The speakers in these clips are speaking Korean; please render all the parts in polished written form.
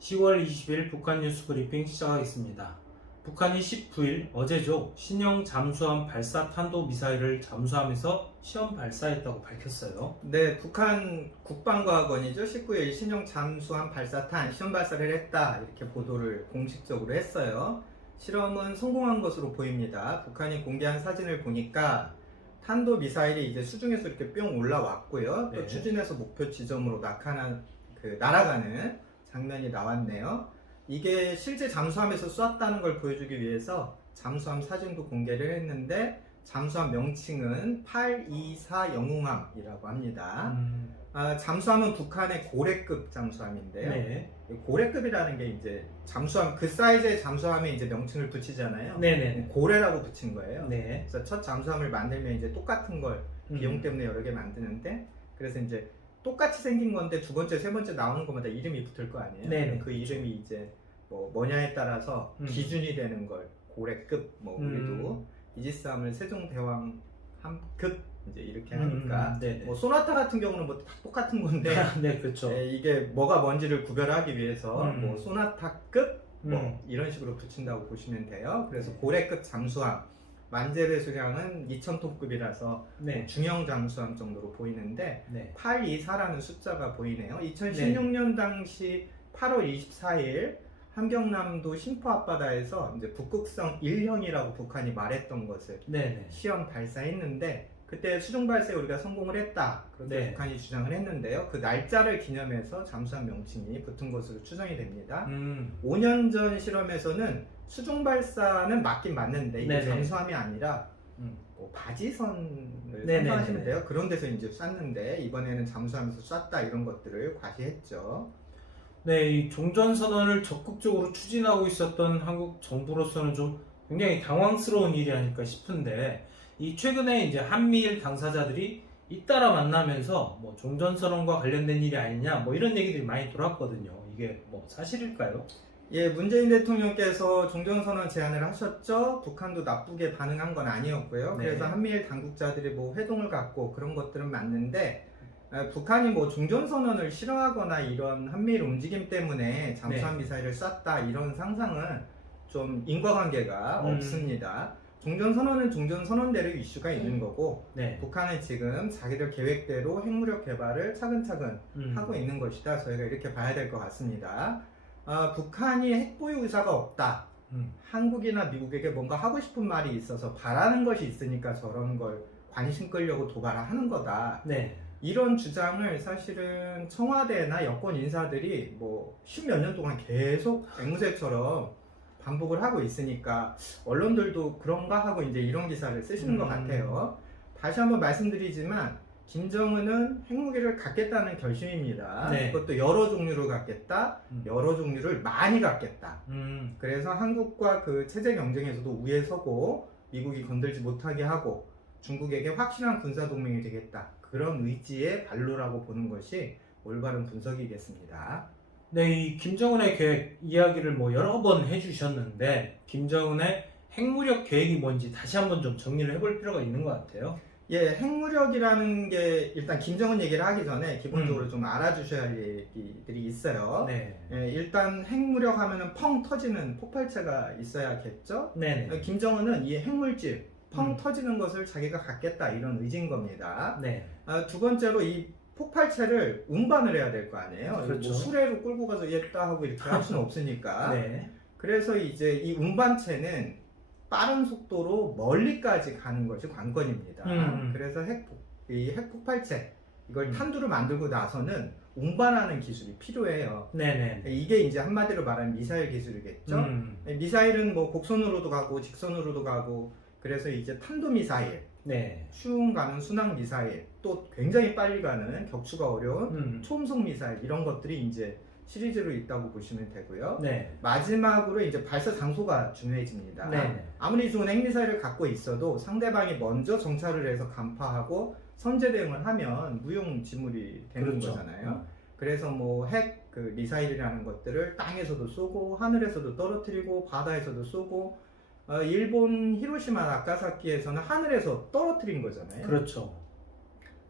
10월 20일 북한 뉴스 브리핑 시작하겠습니다. 북한이 19일 어제죠. 신형 잠수함 발사 탄도 미사일을 잠수함에서 시험 발사했다고 밝혔어요. 네, 북한 국방과학원이죠. 19일 신형 잠수함 발사탄 시험 발사를 했다 이렇게 보도를 공식적으로 했어요. 실험은 성공한 것으로 보입니다. 북한이 공개한 사진을 보니까 탄도 미사일이 이제 수중에서 이렇게 뿅 올라왔고요. 또 네. 추진해서 목표 지점으로 날아가는 장면이 나왔네요. 이게 실제 잠수함에서 쐈다는 걸 보여주기 위해서 잠수함 사진도 공개를 했는데 잠수함 명칭은 824 영웅함이라고 합니다. 잠수함은 북한의 고래급 잠수함인데요. 네. 고래급이라는 게 이제 잠수함 그 사이즈의 잠수함에 이제 명칭을 붙이잖아요. 네네. 고래라고 붙인 거예요. 네. 그래서 첫 잠수함을 만들면 이제 똑같은 걸 비용 때문에 여러 개 만드는데 그래서 이제 똑같이 생긴 건데 두 번째, 세 번째 나오는 것마다 이름이 붙을 거 아니에요. 네네. 그 이름이 이제 뭐냐에 따라서 기준이 되는 걸 고래급 우리도 이지스함을 세종대왕 함급 이제 이렇게 하니까 네네. 뭐 소나타 같은 경우는 뭐 다 똑같은 건데 네, 그렇죠. 이게 뭐가 뭔지를 구별하기 위해서 뭐 소나타급 뭐 이런 식으로 붙인다고 보시면 돼요. 그래서 고래급 잠수함 만재배 수량은 2000톤급이라서 네. 중형 잠수함 정도로 보이는데 네. 824라는 숫자가 보이네요. 2016년 당시 8월 24일 함경남도 신포 앞바다에서 이제 북극성 1형이라고 북한이 말했던 것을 네네. 시험 발사했는데 그때 수중 발사에 우리가 성공을 했다. 그렇게 네. 북한이 주장을 했는데요. 그 날짜를 기념해서 잠수함 명칭이 붙은 것으로 추정이 됩니다. 5년 전 실험에서는 수중 발사는 맞긴 맞는데 이게 네네. 잠수함이 아니라 뭐 바지선을 네네네. 상상하시면 돼요. 그런 데서 이제 쐈는데 이번에는 잠수함에서 쐈다 이런 것들을 과시했죠. 네, 이 종전선언을 적극적으로 추진하고 있었던 한국 정부로서는 좀 굉장히 당황스러운 일이 아닐까 싶은데, 이 최근에 이제 한미일 당사자들이 잇따라 만나면서 뭐 종전선언과 관련된 일이 아니냐 뭐 이런 얘기들이 많이 돌았거든요. 이게 뭐 사실일까요? 예, 문재인 대통령께서 종전선언 제안을 하셨죠. 북한도 나쁘게 반응한 건 아니었고요. 네. 그래서 한미일 당국자들이 뭐 회동을 갖고 그런 것들은 맞는데 북한이 뭐 종전선언을 싫어하거나 이런 한미일 움직임 때문에 잠수함 미사일을 쐈다 이런 상상은 좀 인과관계가 없습니다. 종전선언은 종전선언대로 이슈가 있는 거고 네. 북한은 지금 자기들 계획대로 핵무력 개발을 차근차근 하고 있는 것이다. 저희가 이렇게 봐야 될 것 같습니다. 북한이 핵보유 의사가 없다. 한국이나 미국에게 뭔가 하고 싶은 말이 있어서 바라는 것이 있으니까 저런 걸 관심 끌려고 도발하는 거다. 네. 이런 주장을 사실은 청와대나 여권 인사들이 뭐 십몇 년 동안 계속 앵무새처럼 반복을 하고 있으니까 언론들도 그런가 하고 이제 이런 기사를 쓰시는 것 같아요. 다시 한번 말씀드리지만 김정은은 핵무기를 갖겠다는 결심입니다. 네. 그것도 여러 종류를 갖겠다, 여러 종류를 많이 갖겠다. 그래서 한국과 그 체제 경쟁에서도 우위에 서고 미국이 건들지 못하게 하고 중국에게 확실한 군사 동맹이 되겠다. 그런 의지의 발로라고 보는 것이 올바른 분석이겠습니다. 네, 이 김정은의 계획 이야기를 뭐 여러 번 해주셨는데 김정은의 핵무력 계획이 뭔지 다시 한번 좀 정리를 해볼 필요가 있는 것 같아요. 예, 핵무력이라는 게 일단 김정은 얘기를 하기 전에 기본적으로 좀 알아주셔야 할 얘기들이 있어요. 네. 예, 일단 핵무력 하면은 펑 터지는 폭발체가 있어야겠죠. 네네. 김정은은 이 핵물질 펑 터지는 것을 자기가 갖겠다 이런 의지인 겁니다. 네. 두 번째로 이 폭발체를 운반을 해야 될 거 아니에요. 그렇죠. 뭐 수레로 끌고 가서 얘다 하고 이렇게 할 수는 없으니까. 네. 그래서 이제 이 운반체는 빠른 속도로 멀리까지 가는 것이 관건입니다. 그래서 이 핵폭발체 이걸 탄두를 만들고 나서는 운반하는 기술이 필요해요. 네네. 이게 이제 한마디로 말하면 미사일 기술이겠죠. 미사일은 뭐 곡선으로도 가고 직선으로도 가고 그래서 이제 탄도미사일, 네. 추운 가는 순항 미사일, 또 굉장히 빨리 가는 격추가 어려운 초음속 미사일 이런 것들이 이제 시리즈로 있다고 보시면 되고요. 네. 마지막으로 이제 발사 장소가 중요해집니다. 네. 아무리 좋은 핵미사일을 갖고 있어도 상대방이 먼저 정찰을 해서 간파하고 선제 대응을 하면 무용지물이 되는 그렇죠. 거잖아요. 그래서 뭐 핵 미사일이라는 것들을 땅에서도 쏘고 하늘에서도 떨어뜨리고 바다에서도 쏘고 일본 히로시마 나가사키에서는 하늘에서 떨어뜨린 거잖아요. 그렇죠.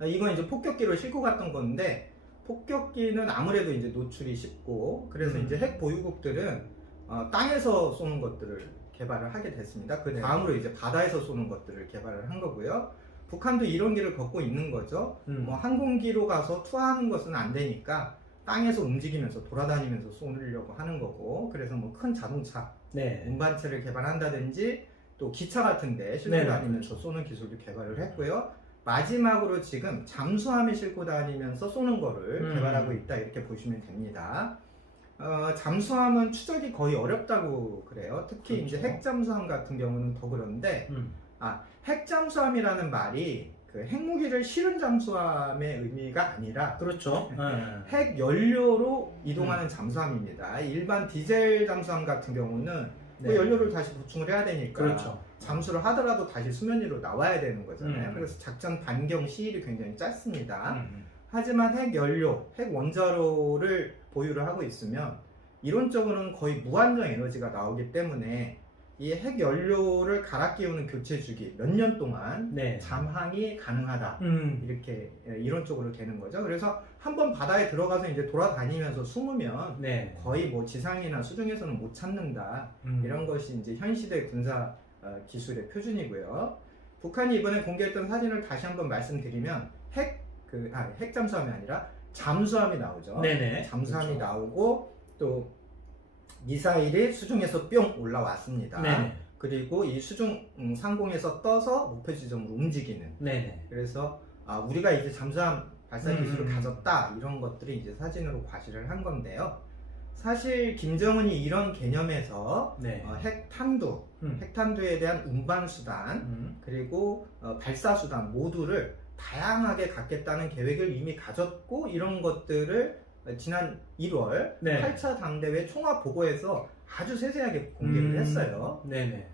이건 이제 폭격기로 싣고 갔던 건데 폭격기는 아무래도 이제 노출이 쉽고 그래서 음. 이제 핵 보유국들은 땅에서 쏘는 것들을 개발을 하게 됐습니다. 그 네. 다음으로 이제 바다에서 쏘는 것들을 개발을 한 거고요. 북한도 이런 길을 걷고 있는 거죠. 뭐 항공기로 가서 투하하는 것은 안 되니까 땅에서 움직이면서 돌아다니면서 쏘려고 하는 거고, 그래서 뭐 큰 자동차 네. 운반체를 개발한다든지 또 기차 같은데 싣고 네, 다니면서 쏘는 기술도 개발을 했고요. 마지막으로 지금 잠수함에 싣고 다니면서 쏘는 거를 개발하고 있다, 이렇게 보시면 됩니다. 잠수함은 추적이 거의 어렵다고 그래요. 특히 그렇죠. 이제 핵잠수함 같은 경우는 더 그런데, 핵잠수함이라는 말이 그 핵무기를 실은 잠수함의 의미가 아니라 그렇죠. 핵 연료로 이동하는 잠수함입니다. 일반 디젤 잠수함 같은 경우는 그 네. 연료를 다시 보충을 해야 되니까 그렇죠. 잠수를 하더라도 다시 수면 위로 나와야 되는 거잖아요. 음. 그래서 작전 반경 시일이 굉장히 짧습니다. 음. 하지만 핵 연료, 핵 원자로를 보유를 하고 있으면 이론적으로는 거의 무한정 에너지가 나오기 때문에 이 핵 연료를 갈아 끼우는 교체 주기 몇 년 동안 네. 잠항이 가능하다. 이렇게 이론적으로 되는 거죠. 그래서 한번 바다에 들어가서 이제 돌아다니면서 숨으면 네. 거의 뭐 지상이나 수중에서는 못 찾는다. 이런 것이 이제 현 시대 군사 기술의 표준이고요. 북한이 이번에 공개했던 사진을 다시 한번 말씀드리면 핵 잠수함이 아니라 잠수함이 나오죠. 네네. 잠수함이 그렇죠. 나오고 또 미사일이 수중에서 뿅 올라왔습니다. 네네. 그리고 이 수중 상공에서 떠서 목표 지점으로 움직이는. 네네. 그래서 우리가 이제 잠수함 발사 기술을 음. 가졌다, 이런 것들이 이제 사진으로 과시를 한 건데요. 사실 김정은이 이런 개념에서 네. 핵탄두, 핵탄두에 대한 운반 수단 그리고 발사 수단 모두를 다양하게 갖겠다는 계획을 이미 가졌고, 이런 것들을 지난 1월 네. 8차 당대회 총합 보고에서 아주 세세하게 공개를 했어요. 네네.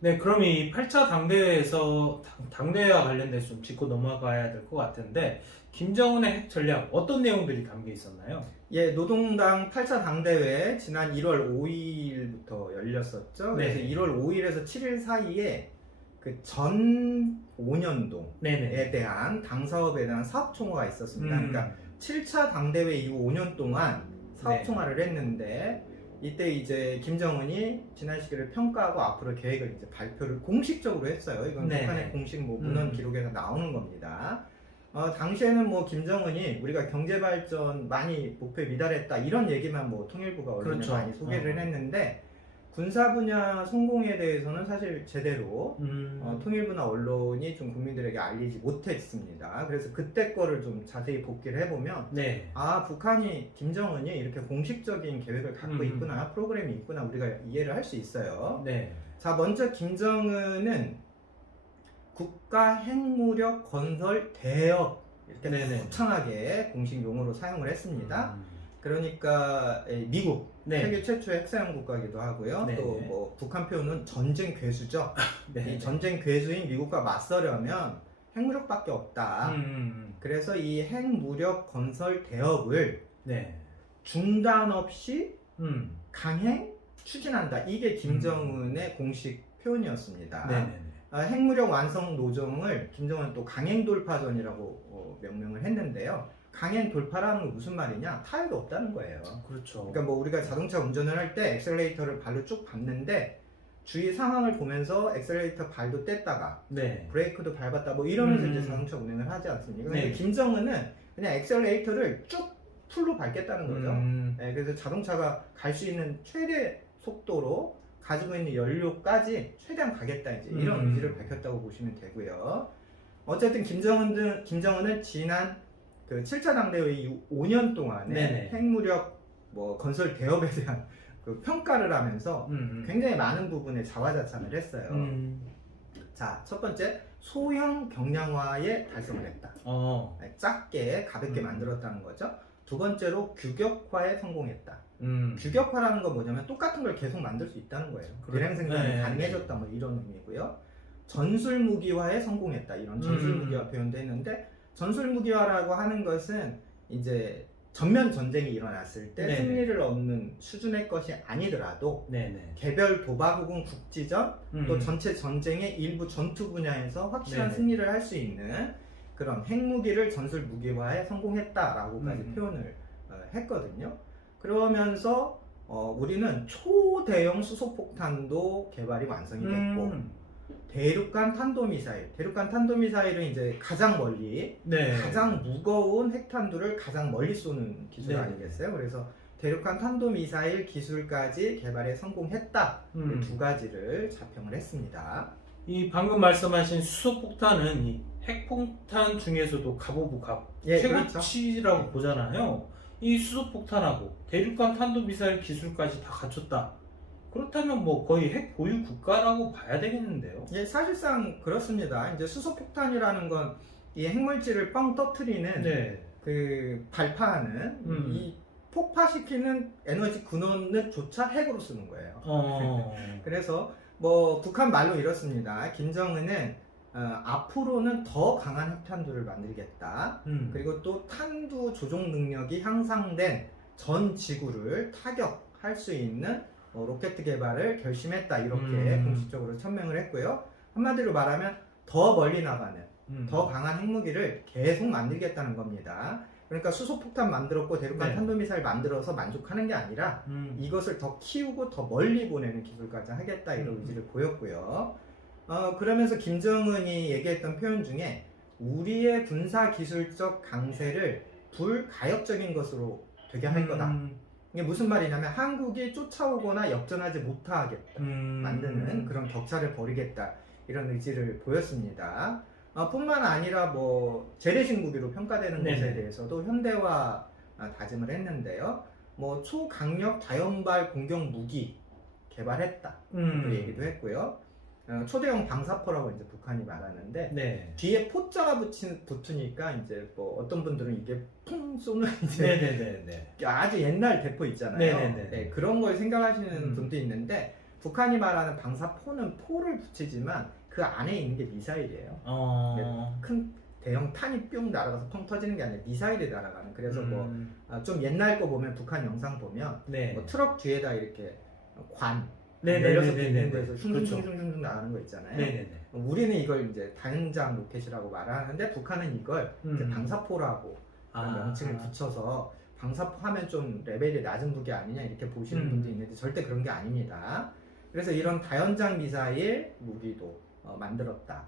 네, 그럼 이 8차 당대회에서 당대회와 관련돼서 좀 짚고 넘어가야 될 것 같은데, 김정은의 핵 전략 어떤 내용들이 담겨 있었나요? 예, 노동당 8차 당대회 지난 1월 5일부터 열렸었죠. 네. 그래서 1월 5일에서 7일 사이에 그 전 5년도에 네네. 대한 당 사업에 대한 사업 총화가 있었습니다. 그러니까 7차 당대회 이후 5년 동안 사업 네. 총화를 했는데, 이때 이제 김정은이 지난 시기를 평가하고 앞으로 계획을 이제 발표를 공식적으로 했어요. 이건 네. 북한의 공식 뭐 문헌 기록에서 나오는 겁니다. 당시에는 뭐 김정은이 우리가 경제 발전 많이 목표에 미달했다, 이런 얘기만 뭐 통일부가 언론에 그렇죠. 많이 소개를 했는데, 군사 분야 성공에 대해서는 사실 제대로 통일부나 언론이 좀 국민들에게 알리지 못했습니다. 그래서 그때 거를 좀 자세히 복기를 해보면, 네. 북한이, 김정은이 이렇게 공식적인 계획을 갖고 있구나, 프로그램이 있구나, 우리가 이해를 할 수 있어요. 네. 자, 먼저 김정은은 국가 핵무력 건설 대역, 이렇게 네네. 거창하게 공식 용어로 사용을 했습니다. 그러니까 미국, 네. 세계 최초의 핵사용 국가이기도 하고요. 네. 또 뭐 북한 표현은 전쟁 괴수죠. 네. 이 전쟁 괴수인 미국과 맞서려면 핵무력밖에 없다. 그래서 이 핵무력 건설 대업을 네. 중단 없이 강행 추진한다. 이게 김정은의 공식 표현이었습니다. 네네. 핵무력 완성 노정을 김정은은 또 강행 돌파전이라고 명명을 했는데요. 강행 돌파라는 건 무슨 말이냐? 타협이 없다는 거예요. 그렇죠. 그러니까 뭐 우리가 자동차 운전을 할 때 엑셀레이터를 발로 쭉 밟는데 주위 상황을 보면서 엑셀레이터 발도 뗐다가 네. 브레이크도 밟았다 뭐 이러면서 이제 자동차 운행을 하지 않습니까? 근데 네. 김정은은 그냥 엑셀레이터를 쭉 풀로 밟겠다는 거죠. 네, 그래서 자동차가 갈 수 있는 최대 속도로 가지고 있는 연료까지 최대한 가겠다, 이제 이런 의지를 밝혔다고 보시면 되고요. 어쨌든 김정은은 지난 그 7차 당대회 이후 5년 동안에 네네. 핵무력 뭐 건설 대업에 대한 그 평가를 하면서 굉장히 많은 부분에 자화자찬을 했어요. 자, 첫 번째, 소형 경량화에 달성을 했다. 작게 가볍게 만들었다는 거죠. 두 번째로 규격화에 성공했다. 규격화라는 건 뭐냐면 똑같은 걸 계속 만들 수 있다는 거예요. 대량 생산이 네. 가능해졌다, 뭐 이런 의미고요. 전술 무기화에 성공했다, 이런 전술 무기화 표현도 했는데, 전술 무기화라고 하는 것은 이제 전면 전쟁이 일어났을 때 네네. 승리를 얻는 수준의 것이 아니더라도 네네. 개별 도박 혹은 국지전 또 전체 전쟁의 일부 전투 분야에서 확실한 네네. 승리를 할 수 있는 그런 핵무기를 전술 무기화에 성공했다라고까지 표현을 했거든요. 그러면서 우리는 초대형 수소폭탄도 개발이 완성이 됐고 대륙간 탄도미사일은 이제 가장 멀리 네. 가장 무거운 핵탄두를 가장 멀리 쏘는 기술 네. 아니겠어요? 그래서 대륙간 탄도미사일 기술까지 개발에 성공했다. 이 두 가지를 자평을 했습니다. 이 방금 말씀하신 수소폭탄은 이 핵폭탄 중에서도 갑오브갑 예, 그렇죠. 최고치라고 보잖아요. 이 수소폭탄하고 대륙간 탄도미사일 기술까지 다 갖췄다. 그렇다면 뭐 거의 핵 보유 국가라고 봐야 되겠는데요. 예, 사실상 그렇습니다. 이제 수소폭탄이라는 건 이 핵물질을 뻥 터트리는 네. 그 발파하는 이 폭파시키는 에너지 근원조차 핵으로 쓰는 거예요. 그래서 뭐 북한 말로 이렇습니다. 김정은은 앞으로는 더 강한 핵탄두를 만들겠다. 그리고 또 탄두 조종 능력이 향상된 전 지구를 타격할 수 있는 로켓 개발을 결심했다. 이렇게 공식적으로 천명을 했고요. 한마디로 말하면 더 멀리 나가는 더 강한 핵무기를 계속 만들겠다는 겁니다. 그러니까 수소폭탄 만들었고 대륙간 네. 탄도미사일 만들어서 만족하는 게 아니라 이것을 더 키우고 더 멀리 보내는 기술까지 하겠다 이런 의지를 보였고요. 그러면서 김정은이 얘기했던 표현 중에 우리의 군사 기술적 강세를 불가역적인 것으로 되게 할 거다. 이게 무슨 말이냐면 한국이 쫓아오거나 역전하지 못하겠다 만드는 그런 격차를 벌이겠다 이런 의지를 보였습니다. 뿐만 아니라 뭐 재래식 무기로 평가되는 네네. 것에 대해서도 현대화 다짐을 했는데요. 뭐 초강력 다연발 공격 무기 개발했다 또 얘기도 했고요. 초대형 방사포라고 이제 북한이 말하는데 네. 뒤에 포자가 붙으니까 이제 뭐 어떤 분들은 이게 풍 쏘는 이제 네네네. 아주 옛날 대포 있잖아요. 네네네. 네, 그런 걸 생각하시는 분도 있는데 북한이 말하는 방사포는 포를 붙이지만 그 안에 있는 게 미사일이에요. 큰 대형 탄이 뿅 날아가서 펑 터지는 게 아니라 미사일이 날아가는. 그래서 뭐 좀 옛날 거 보면 북한 영상 보면 네. 뭐 트럭 뒤에다 이렇게 관 네네네네네. 열려서 있는 데서 그렇죠. 슝슝슝슝 나가는 거 있잖아요. 네네네. 우리는 이걸 이제 다연장 로켓이라고 말하는데 북한은 이걸 이제 방사포라고 명칭을 붙여서 방사포 하면 좀 레벨이 낮은 무기 아니냐 이렇게 보시는 분도 있는데 절대 그런 게 아닙니다. 그래서 이런 다연장 미사일 무기도 만들었다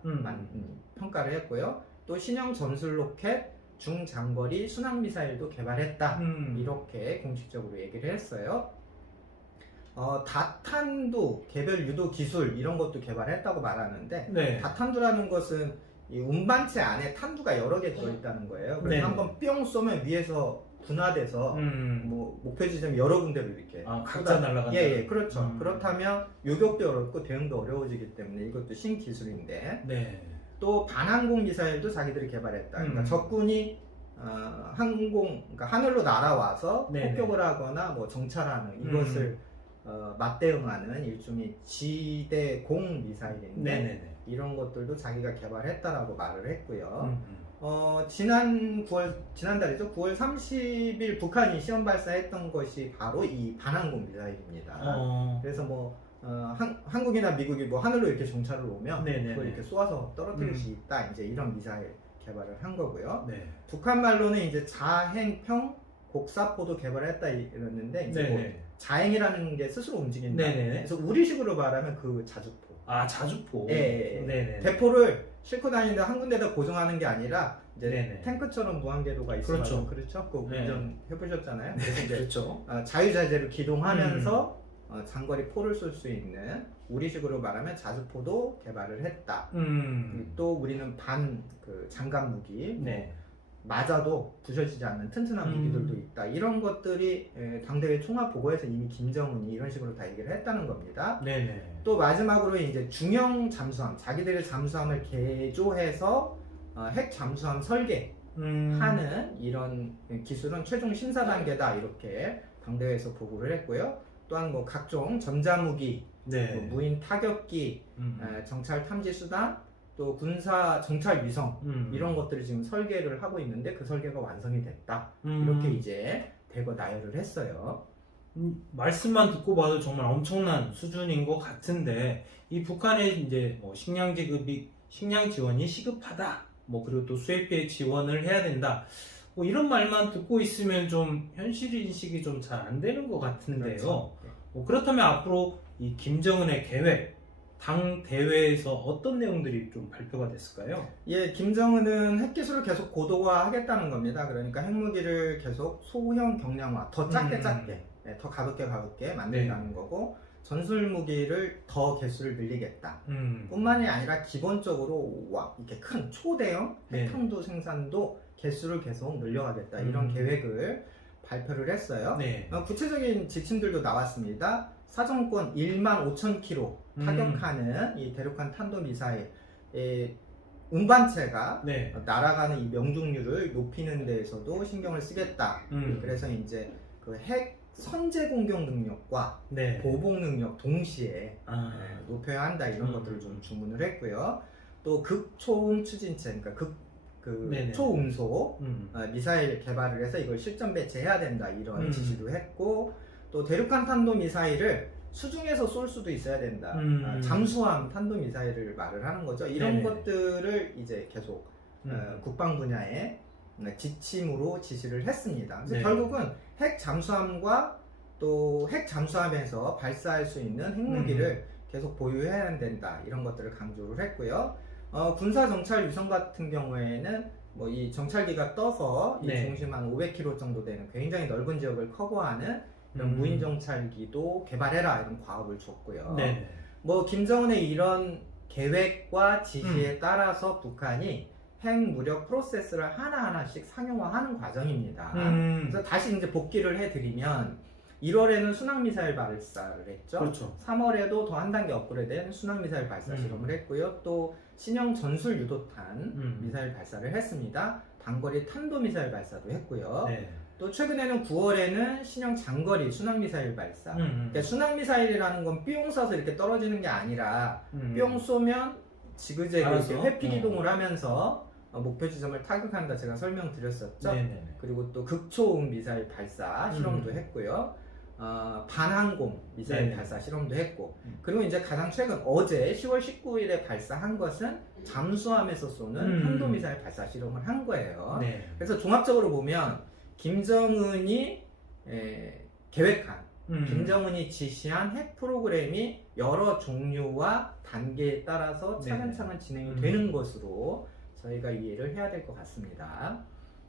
평가를 했고요. 또 신형 전술 로켓, 중장거리 순항 미사일도 개발했다 이렇게 공식적으로 얘기를 했어요. 다탄두 개별 유도 기술 이런 것도 개발했다고 말하는데 네. 다탄두라는 것은 이 운반체 안에 탄두가 여러 개 들어있다는 거예요. 그래서 네. 한번 뿅 쏘면 위에서 분화돼서 뭐 목표 지점 여러 군데로 이렇게 각자 날아간다. 예, 그렇죠. 그렇다면 요격도 어렵고 대응도 어려워지기 때문에 이것도 신기술인데 네. 또 반항공 미사일도 자기들이 개발했다. 그러니까 적군이 그러니까 하늘로 날아와서 네네. 폭격을 하거나 뭐 정찰하는 이것을 맞대응하는 일종의 지대공 미사일인데 네네네. 이런 것들도 자기가 개발했다라고 말을 했고요. 지난달이죠. 9월 30일 북한이 시험 발사했던 것이 바로 이 반항공 미사일입니다. 그래서 뭐 한국이나 미국이 뭐 하늘로 이렇게 정찰을 오면 네네네. 그걸 이렇게 쏘아서 떨어뜨릴 수 있다. 이제 이런 미사일 개발을 한 거고요. 네. 북한 말로는 이제 자행평 곡사포도 개발했다 이랬는데 이제 뭐 네네. 자행이라는 게 스스로 움직인다. 네네네. 그래서 우리식으로 말하면 그 자주포. 자주포. 예. 네네. 대포를 싣고 다니는데 한 군데다 고정하는 게 아니라 이제 네네. 탱크처럼 무한궤도가 있어서 그렇죠. 그 운전 해보셨잖아요. 그래서 이제 그렇죠. 자유자재로 기동하면서 장거리 포를 쏠 수 있는 우리식으로 말하면 자주포도 개발을 했다. 또 우리는 그 장갑 무기, 네. 맞아도 부셔지지 않는 튼튼한 무기들도 있다. 이런 것들이 당대회 총합 보고에서 이미 김정은이 이런 식으로 다 얘기를 했다는 겁니다. 네네. 또 마지막으로 이제 중형 잠수함, 자기들의 잠수함을 개조해서 핵 잠수함 설계하는 이런 기술은 최종 심사 단계다 이렇게 당대회에서 보고를 했고요. 또한 뭐 각종 전자무기, 네. 뭐 무인 타격기, 정찰 탐지 수단, 또 군사 정찰 위성 이런 것들을 지금 설계를 하고 있는데 그 설계가 완성이 됐다. 이렇게 이제 대거 나열을 했어요. 말씀만 듣고 봐도 정말 엄청난 수준인 것 같은데 이 북한의 이제 뭐 식량 지원이 시급하다 뭐 그리고 또 수혜피해 지원을 해야 된다. 뭐 이런 말만 듣고 있으면 좀 현실 인식이 좀 잘 안 되는 것 같은데요. 그렇죠. 뭐 그렇다면 앞으로 이 김정은의 계획, 당 대회에서 어떤 내용들이 좀 발표가 됐을까요? 예, 김정은은 핵기술을 계속 고도화하겠다는 겁니다. 그러니까 핵무기를 계속 소형 경량화, 더 작게 예, 더 가볍게 만든다는 거고, 전술무기를 더 개수를 늘리겠다. 뿐만이 아니라 기본적으로 이렇게 큰 초대형 네. 핵탄두 생산도 개수를 계속 늘려가겠다. 이런 계획을 발표를 했어요. 네. 구체적인 지침들도 나왔습니다. 사정권 1만 5천 킬로 타격하는 이 대륙간 탄도미사일 운반체가 네. 날아가는 이 명중률을 높이는 데에서도 신경을 쓰겠다. 그래서 이제 그 핵 선제 공격 능력과 네. 보복 능력 동시에 높여야 한다, 이런 것들을 좀 주문을 했고요. 또 극초음 추진체, 그러니까 네네. 초음속 미사일 개발을 해서 이걸 실전 배치해야 된다, 이런 지시도 했고, 또 대륙간 탄도 미사일을 수중에서 쏠 수도 있어야 된다. 잠수함 탄도 미사일을 말을 하는 거죠. 이런 네네. 것들을 이제 계속 국방 분야에 지침으로 지시를 했습니다. 그래서 네. 결국은 핵 잠수함과 또 핵 잠수함에서 발사할 수 있는 핵무기를 계속 보유해야 된다, 이런 것들을 강조를 했고요. 군사 정찰 유성 같은 경우에는 뭐 이 정찰기가 떠서 이 네. 중심 한 500km 정도 되는 굉장히 넓은 지역을 커버하는 이런 무인 정찰기도 개발해라, 이런 과업을 줬고요. 네. 뭐 김정은의 이런 계획과 지시에 따라서 북한이 핵 무력 프로세스를 하나하나씩 상용화하는 과정입니다. 그래서 다시 이제 복기를 해드리면 1월에는 순항미사일 발사를 했죠. 그렇죠. 3월에도 더 한 단계 업그레이드된 순항미사일 발사 실험을 했고요. 또 신형 전술 유도탄 미사일 발사를 했습니다. 단거리 탄도미사일 발사도 했고요. 네. 또 최근에는 9월에는 신형 장거리 순항미사일 발사. 그러니까 순항미사일이라는 건 뿅 쏴서 이렇게 떨어지는 게 아니라 뿅 쏘면 지그재그 이렇게 회피 기동을 하면서 목표 지점을 타격한다, 제가 설명드렸었죠. 네네네. 그리고 또 극초음 미사일 발사 실험도 했고요. 반항공 미사일 네네. 발사 실험도 했고, 그리고 이제 가장 최근 어제 10월 19일에 발사한 것은 잠수함에서 쏘는 탄도미사일 발사 실험을 한 거예요. 네. 그래서 종합적으로 보면 김정은이 계획한, 김정은이 지시한 핵 프로그램이 여러 종류와 단계에 따라서 차근차근 진행이 되는 것으로 저희가 이해를 해야 될 것 같습니다.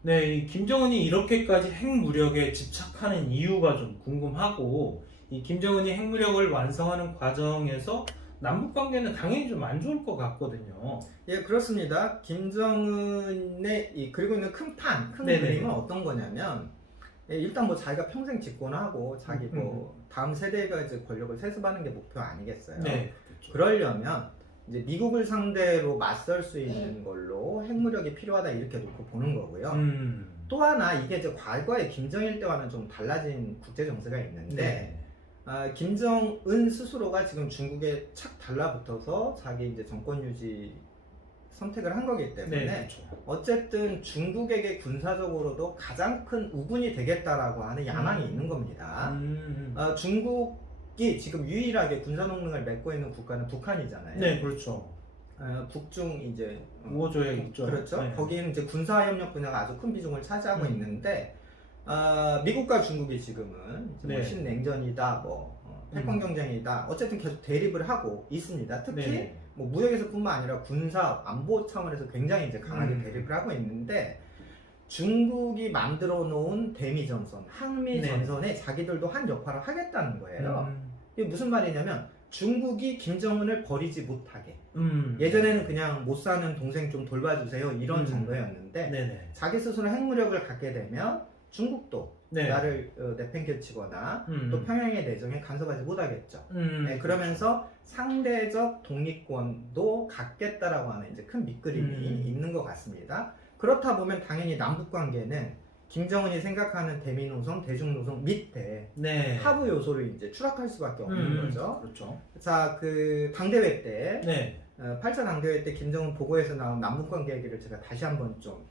네, 이 김정은이 이렇게까지 핵무력에 집착하는 이유가 좀 궁금하고, 이 김정은이 핵무력을 완성하는 과정에서 남북 관계는 당연히 좀 안 좋을 것 같거든요. 예, 그렇습니다. 김정은의 그리고 있는 큰 네네. 그림은 어떤 거냐면, 일단 뭐 자기가 평생 집권하고 자기 뭐 다음 세대가 이제 권력을 세습하는 게 목표 아니겠어요? 네, 그렇죠. 그러려면 이제 미국을 상대로 맞설 수 있는 걸로 핵무력이 필요하다, 이렇게 놓고 보는 거고요. 또 하나, 이게 이제 과거의 김정일 때와는 좀 달라진 국제 정세가 있는데, 김정은 스스로가 지금 중국에 착 달라붙어서 자기 이제 정권 유지 선택을 한 거기 때문에, 그렇죠. 어쨌든 중국에게 군사적으로도 가장 큰 우군이 되겠다라고 하는 야망이 있는 겁니다. 중국이 지금 유일하게 군사동맹을 맺고 있는 국가는 북한이잖아요. 네, 그렇죠. 북중 이제 우호조약 있죠. 그렇죠. 네. 거기는 이제 군사협력 분야가 아주 큰 비중을 차지하고 있는데, 미국과 중국이 지금은 이제 뭐 네. 신냉전이다, 패권 경쟁이다, 어쨌든 계속 대립을 하고 있습니다. 특히 네. 뭐 무역에서뿐만 아니라 군사 안보 차원에서 굉장히 이제 강하게 대립을 하고 있는데, 중국이 만들어 놓은 대미 전선, 항미 전선에 자기들도 한 역할을 하겠다는 거예요. 이게 무슨 말이냐면, 중국이 김정은을 버리지 못하게. 예전에는 그냥 못 사는 동생 좀 돌봐주세요, 이런 정도였는데, 네네. 자기 스스로 핵무력을 갖게 되면 중국도 네. 나를 내팽개치거나 또 평양의 내정에 간섭하지 못하겠죠. 네, 그러면서 상대적 독립권도 갖겠다라고 하는 이제 큰 밑그림이 있는 것 같습니다. 그렇다 보면 당연히 남북 관계는 김정은이 생각하는 대미노선, 대중노선 밑에 네. 하부 요소를 이제 추락할 수밖에 없는 거죠. 그렇죠. 자, 그 당대회 때, 네. 8차 당대회 때 김정은 보고에서 나온 남북 관계 얘기를 제가 다시 한번 좀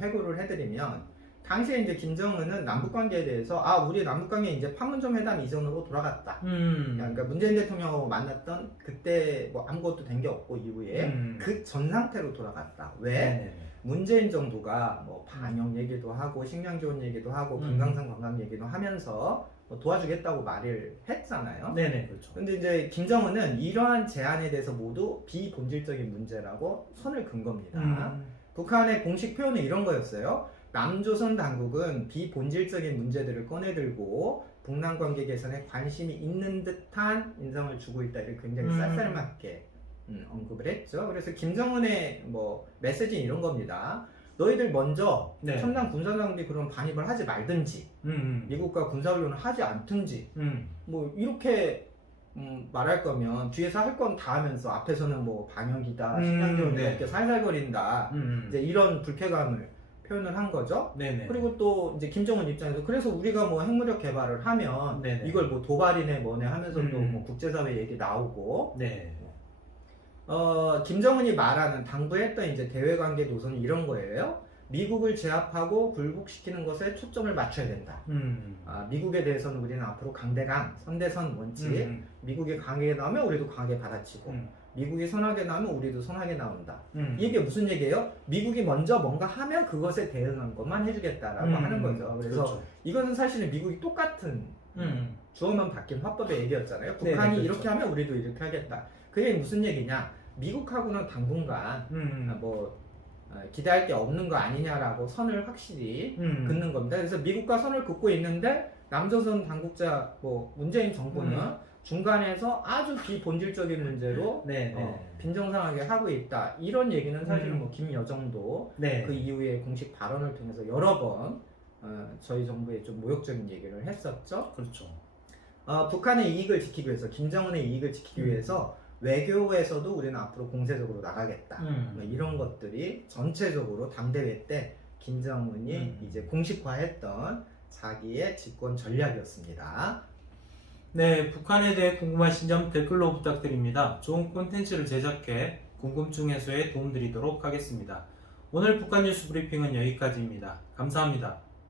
회고를 해드리면, 당시에 이제 김정은은 남북 관계에 대해서 우리 남북 관계 이제 판문점 회담 이전으로 돌아갔다. 그러니까 문재인 대통령하고 만났던 그때 뭐 아무것도 된 게 없고 이후에 그 전 상태로 돌아갔다. 왜? 문재인 정부가 뭐 방역 얘기도 하고 식량 지원 얘기도 하고 금강산 관광 얘기도 하면서 뭐 도와주겠다고 말을 했잖아요. 네네, 그렇죠. 근데 이제 김정은은 이러한 제안에 대해서 모두 비본질적인 문제라고 선을 긋은 겁니다. 북한의 공식 표현은 이런 거였어요. 남조선 당국은 비본질적인 문제들을 꺼내들고 북남 관계 개선에 관심이 있는 듯한 인상을 주고 있다. 이렇게 굉장히 쌀쌀맞게 언급을 했죠. 그래서 김정은의 뭐 메시지는 이런 겁니다. 너희들 먼저 네. 첨단 군사장비 그런 반입을 하지 말든지 미국과 군사훈련을 하지 않든지 뭐 이렇게 말할 거면 뒤에서 할 건 다 하면서 앞에서는 뭐 방역이다 식량지원이다 네. 이렇게 살살거린다 이제 이런 불쾌감을 표현을 한 거죠. 네네. 그리고 또 이제 김정은 입장에서 그래서 우리가 뭐 핵무력 개발을 하면 네네. 이걸 뭐 도발이네 뭐네 하면서 또 뭐 국제사회 얘기 나오고 네. 김정은이 말하는 당부했던 이제 대외관계 노선이 이런 거예요. 미국을 제압하고 굴복시키는 것에 초점을 맞춰야 된다. 미국에 대해서는 우리는 앞으로 강대강, 선대선 원칙, 미국이 강하게 나오면 우리도 강하게 받아치고 미국이 선하게 나오면 우리도 선하게 나온다. 이게 무슨 얘기예요? 미국이 먼저 뭔가 하면 그것에 대응한 것만 해주겠다라고 하는 거죠. 그래서 그렇죠. 이것은 사실은 미국이 똑같은 주어만 바뀐 화법의 얘기였잖아요. 북한이 네네, 그렇죠. 이렇게 하면 우리도 이렇게 하겠다. 그게 무슨 얘기냐? 미국하고는 당분간 기대할 게 없는 거 아니냐라고 선을 확실히 긋는 겁니다. 그래서 미국과 선을 긋고 있는데 남조선 당국자 뭐 문재인 정부는 중간에서 아주 비본질적인 문제로 빈정상하게 하고 있다. 이런 얘기는 사실은 뭐 김여정도 네. 그 이후에 공식 발언을 통해서 여러 번 저희 정부에 좀 모욕적인 얘기를 했었죠. 그렇죠. 북한의 이익을 지키기 위해서, 김정은의 이익을 지키기 위해서 외교에서도 우리는 앞으로 공세적으로 나가겠다. 뭐 이런 것들이 전체적으로 당대회 때 김정은이 이제 공식화했던 자기의 집권 전략이었습니다. 네, 북한에 대해 궁금하신 점 댓글로 부탁드립니다. 좋은 콘텐츠를 제작해 궁금증 해소에 도움드리도록 하겠습니다. 오늘 북한 뉴스 브리핑은 여기까지입니다. 감사합니다.